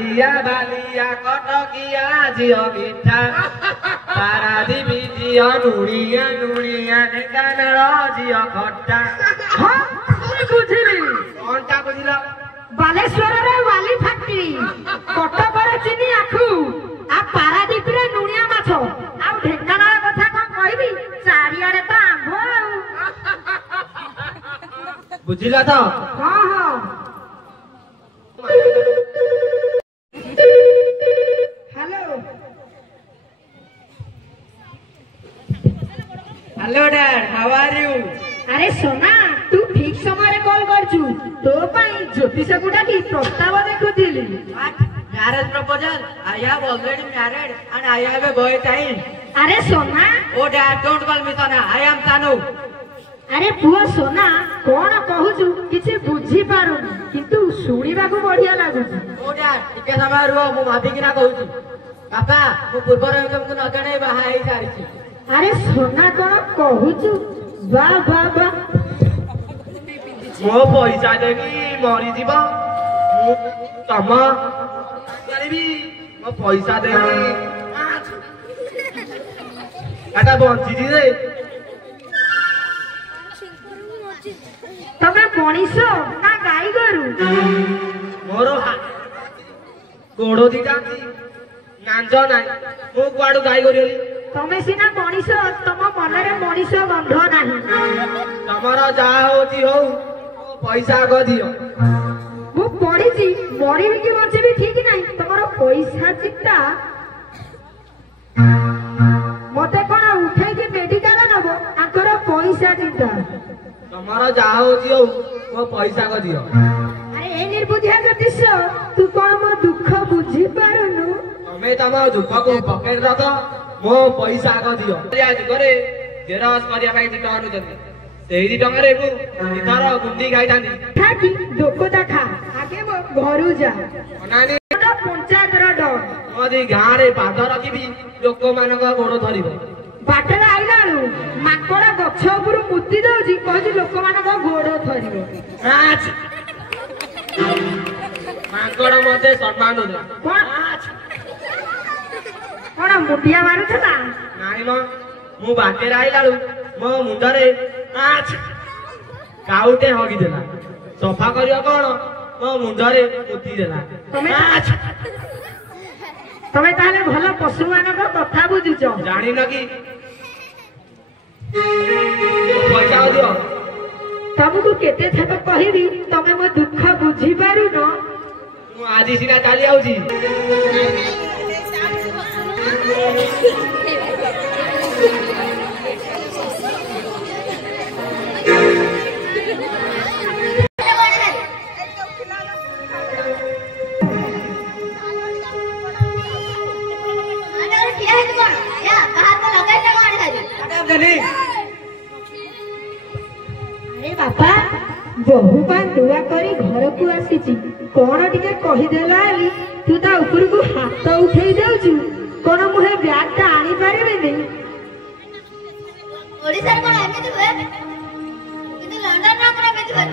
ବାଲିଆ ବାଲିଆ କଟକିଆ ଝିଅ ମିଠା ପାରାଦୀପ ଝିଅ ନୁଣିଆ ନୁଣିଆ ଢେଙ୍କାନାଳ ଝିଅ ଖଟା। ବୁଝିଲି କଣଟା ବୁଝିଲ? ବାଲେଶ୍ୱରରେ ବାଲି ଫ୍ୟାକ୍ଟ୍ରି, କଟକରେ ଚିନି ଆଖୁ, ଆଉ ପାରାଦୀପରେ ଲୁଣିଆ ମାଛ, ଆଉ ଢେଙ୍କାନାଳ କଥା କଣ କହିବି, ଚାରିଆଡେ ତ ଆମ୍ଭ ଆଉ। ବୁଝିଲ ତ? ହଁ ହଁ। Hello Dad, how are you? अरे सोना तू ठीक समय कॉल करछु तो पाई ज्योतिष को डाकी प्रस्ताव देखुथिली। Marriage proposal? I have already married and I have a boy child. अरे सोना। Oh Dad, don't call me Sona. I am Tanu. अरे पुआ सोना कौन कहूछु किछि बुझी पारुनी किंतु सुनिबा को बढ़िया लागुछि। Oh Dad, टिके समय रुह मु भाभी किना कहूछु। बापा मु पूर्वर तुमको न जणे बाहा हेई सारिछि। अरे सोना कौन कहूछु वाह वाह वाह। मो पैसा देबी मरी जीव तम करबी मो पैसा देबी एटा बंची रे। तमे मनीष ना गाई गरु? मोर गोड़ दिटा नांज नाई मो कुआडू गाई करियली। तमे सिना मनीष तम मनरे मनीष गंध नाही। तमरो जा होची हो पैसा आग दियो। मु पढ़िची मरिबी कि बंचिबी ठीक नाही तमरो पैसा चिंता मते कोन उठै कि मेडिकल नबो आकर पैसा चिंता। तमरो जा होची हो मो पैसा आग दियो। अरे ए निर्बुद्धिया ज्योतिष तू कोन मो दुख बुझी पारुनु? तमे तम दुख को पकेट रख मो पैसा आग दियो। आज करे जेरस करिया पाई दिटा अनुजती सेही टंगारे मु इथार गुंडी गाइतानी ठाकी दोकोटा खा आगे मो घरु जा अनानी तो पंचायत रो डर मोदी गां रे पाद रखिबी लोक मानक गोड़ धरिबो। बाटर आइलाळु माकड़ा गछ उपर मुति दउजी कहजी लोक मानक गोड़ धरिबो। नाच माकड़ मते सम्मान दे कोन कोन मुटिया मारुथला? नाई म मु बाटे आइलाळु मो मुंडरे नाच काउटे हगी देला सफा करियो कोन मो मुंडरे मुति देला नाच। तमे ताले भलो पशु मानक कथा बुझुछ जानि न कि पैसा दियो। तमको केते थक कहिबी तमे मो दुख बुझी पारु न। मु आज सिना चाली आउची। अरे बापा बहु बार दुआ करी घर को आसीची कौन टिके कहिदेला तू ता ऊपर को हाथ उठेई देउछु कोन मुहे ब्याग ता आनी पारिबे नै। ओडिसा रे कोन एमिति होय किंतु लंडन ना करे एमिति होय।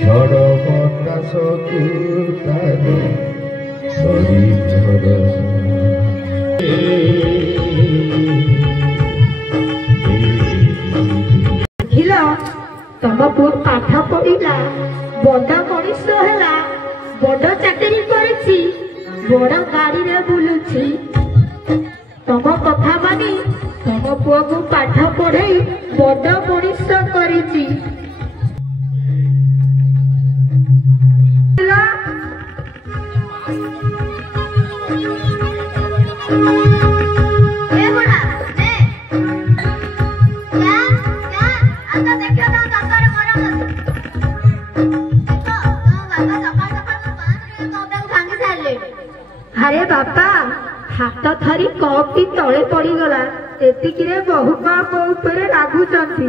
झड़ बतास कुर्तारे सरी झड़ हिलो तम पुओ पाठ पढ़िला बड़ मनीष हैला बड़ चाकरी करिछि बड़ गाड़ी रे बुलुछि तम कथा मानी तम पुओ को पाठ पढ़ाई बड़ मनीष करिछि। ए बड़ा ने क्या आता देखियो तो दसरे गरम देखो तो बाबा सकाळ सकाळ तो 5 रे कपड़ा भांगी सारले। अरे बापा हाथ थरी कप टी तले पड़ी गला एतिकी रे बहु बाप ऊपर रागुचंती।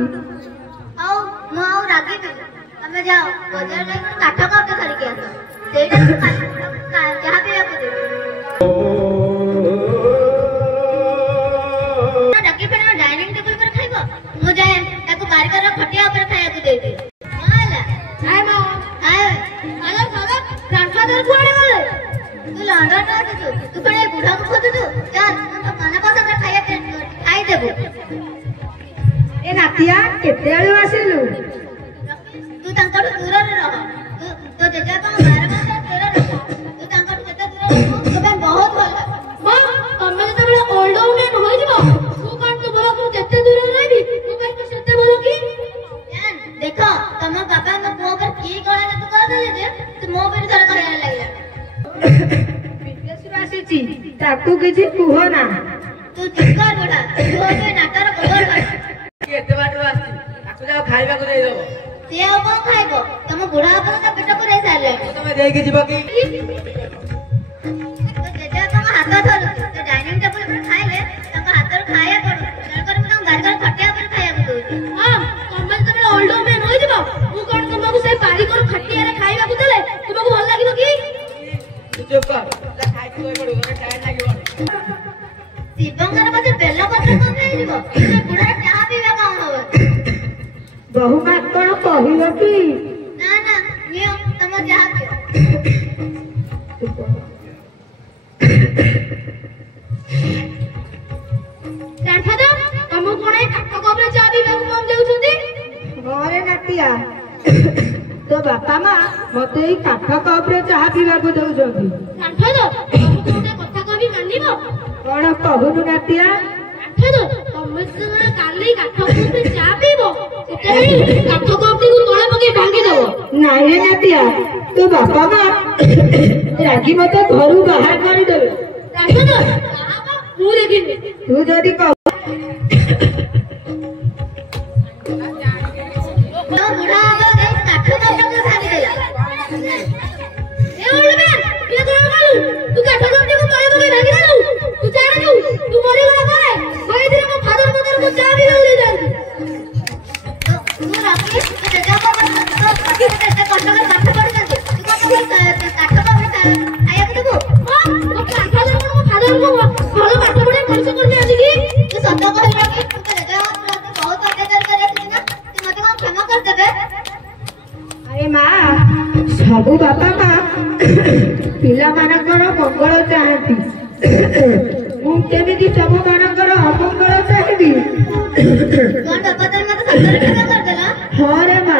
आओ मु आओ रागी तमे जाओ बाजार जाई काठ कपड़ा धरि के आसो सेटा जहां पे आपको दे। ଆଲୋ ସାରା ଗ୍ରାଣ୍ଡଫାଦର କୁଆଡେ ଗଲେ? ତୁ ଲଣ୍ଡନରେ ଅଛୁ, ତୁ କଣ ଏ ବୁଢାକୁ ଖୋଜୁଛୁ? ଚାଲ ତୋ ମନ ପସନ୍ଦର ଖାଇଦେବୁ। ଏ ନାତିଆ କେତେବେଳୁ ଆସିଲୁ? ତୁ ତାଙ୍କଠୁ ଦୂରରେ ରହ। ତୋ ଜେଜେବାପାଙ୍କ ବାରବାଙ୍କ ଦୂରରେ ରହ। ତୁ ତାଙ୍କଠୁ ଯେତେ ଦୂରରେ ରହିବୁ ତୋ ପାଇଁ ବହୁତ ଭଲ। ମା ତମେ ଯେତେବେଳେ ଓଲ୍ଡ ମ୍ୟାନ୍ ହୋଇଯିବ ମୁଁ କଣ ତୋ ବୋଉକୁ ଯେତେ ଦୂରରେ ରହିବି ମୁଁ ପାଇଁ ତୁ ସେତେ ଭଲ କି? ଦେଖ ତମ ବାପା ଆମ ପୁଅ ଉପରେ କି କଳାରେ ତୁ କରିଦେଲେ ଯେ ତୁ ମୋ ଉପରେ ଥରେ କହିବାରେ ଲାଗିଲା। ବିଦେଶରୁ ଆସିଛି ତାକୁ କିଛି କୁହ ନା। ତୁ ଚୁପ କର ବୁଢା। ତୁ ଏବେ ନାଟର ଗୋବର କର। କି ଏତେ ବାଟରୁ ଆସିଛି ତାକୁ ଯାଅ ଖାଇବାକୁ ଦେଇଦବ। ସିଏ ଆଉ କଣ ଖାଇବ? ତମ ବୁଢା ବାପା ତା ପେଟ ପୁରେଇ ସାରିଲାଣି। ତମେ ଦେଇକି ଯିବ କି? ତୋ ଜେଜେବାପାଙ୍କ ହାତ ଧରୁଛୁ। ତୁ ଡାଇନିଂ ଟେବୁଲ ଉପରେ ଖାଇଲେ ତାଙ୍କ ହାତରୁ ଖାଇବା ପଡୁ। ତେଣୁକରି ମୁଁ ତାଙ୍କୁ ଗାଡ଼ି ଖଟିଆ ଉପରେ ଖାଇବାକୁ ଦଉଛି। ହଁ ତମେ ଯେତେବେଳେ ଓଲ୍ଡ ମ୍ୟାନ୍ ହୋଇଯିବ ମୁଁ କଣ ତମକୁ ସେଇ ବାରିକର ଖାଟିଆରେ ଖାଇବାକୁ ଦେଲେ ତୁମକୁ ଭଲ ଲାଗିବ କି? ଚୁପ କର ଖାଇକି ଶୋଇପଡୁ ଟାଇମ୍ ଲାଗିବନି। ଶିବଙ୍କର ବୋଧେ ବେଲପତ୍ର କମ ହେଇଯିବ। ବୁଢାର ଚାହା ପିଇବା କମ ହବ। ବହୁ ମା କଣ କହିବ କି? ନା ନା ନିଅ ତମ ଚାହା ପିଅ। ଗ୍ରାଣ୍ଡଫାଦର ତମକୁ କଣ ଏ କାଠ କପରେ ଚା ପିଇବାକୁ କମ ଦେଉଛନ୍ତି? ଘରେ ନାତିଆ ତୋ ବାପା ମା ମତେ ଏଇ କାଠ କପରେ ଚାହା ପିଇବାକୁ ଦଉଛନ୍ତି। ଗ୍ରାଣ୍ଡଫାଦର ତମକୁ ଗୋଟେ କଥା କହିବି ମାନିବ? କଣ କହୁନୁ ନାତିଆ? ଗ୍ରାଣ୍ଡଫାଦର ତମେ ଯେତେବେଳେ କାଲି କାଠ କପରେ ଚା ପିଇବ ସେତେବେଳେ କାଠ କପଟିକୁ ତଳେ ପକେଇ ଭାଙ୍ଗିଦବ। ନାଇଁ ରେ ନାତିଆ ତୋ ବାପା ମା ରାଗି ମତେ ଘରୁ ବାହାର କରିଦେବେ। ଗ୍ରାଣ୍ଡଫାଦର ମୁଁ ଦେଖିନି। ତୁ ଯଦି କହ ତମ ବୁଢା ବାବା କାଠ କପଟାକୁ ଭାଙ୍ଗିଦେଲା। ଏ ଓଲ୍ଡ ମ୍ୟାନ୍ କିଏ କଣ କଲୁ? ତୁ କାଠ କପଟିକୁ ତଳେ ପକେଇ ଭାଙ୍ଗିଦେଲୁ। ତୁ ଜାଣିଛୁ ତୁ ମରିଗଲା ପରେ ସେଇଥିରେ ମୋ ଫାଦର ମଦରକୁ ଚା ପିଇବାକୁ ଦେଇଥାନ୍ତି। ତୁ ରଖି ତୋ ଜେଜେବାପା ତୋ ପାଖରେ ଏତେ କଷ୍ଟ କରି ପାଠ ପଢୁଛନ୍ତି। ତୁ କଣ ତାକୁ କାଠ କପରେ ଖାଇବାକୁ ଦେବୁ? ହଁ ମୋ ଗ୍ରାଣ୍ଡଫାଦର କଣ ମୋ ଫାଦରକୁ ଭଲ ପାଠ ପଢେଇ ମଣିଷ କରିଦିଅନ୍ତି କି? ତୁ ସତ କହିଲ କି ତୁ ତୋ ଜେଜେବାପା ବହୁତ ଅତ୍ୟାଚାର କରି ଆସିଛୁ ନା? ତୁ ମତେ କଣ କ୍ଷମା କରିଦେବେ? ଆରେ ମା ସବୁ ବାପା ମା ପିଲାମାନଙ୍କର ମଙ୍ଗଳ ଚାହାନ୍ତି। ମୁଁ କେମିତି ତମ ମାନଙ୍କର ଅମଙ୍ଗଳ ଚାହିଁବି? କଣ ବାପା ତମେ ମତେ ସତରେ କ୍ଷମା କରିଦେଲା? ହଁ ରେ ମା।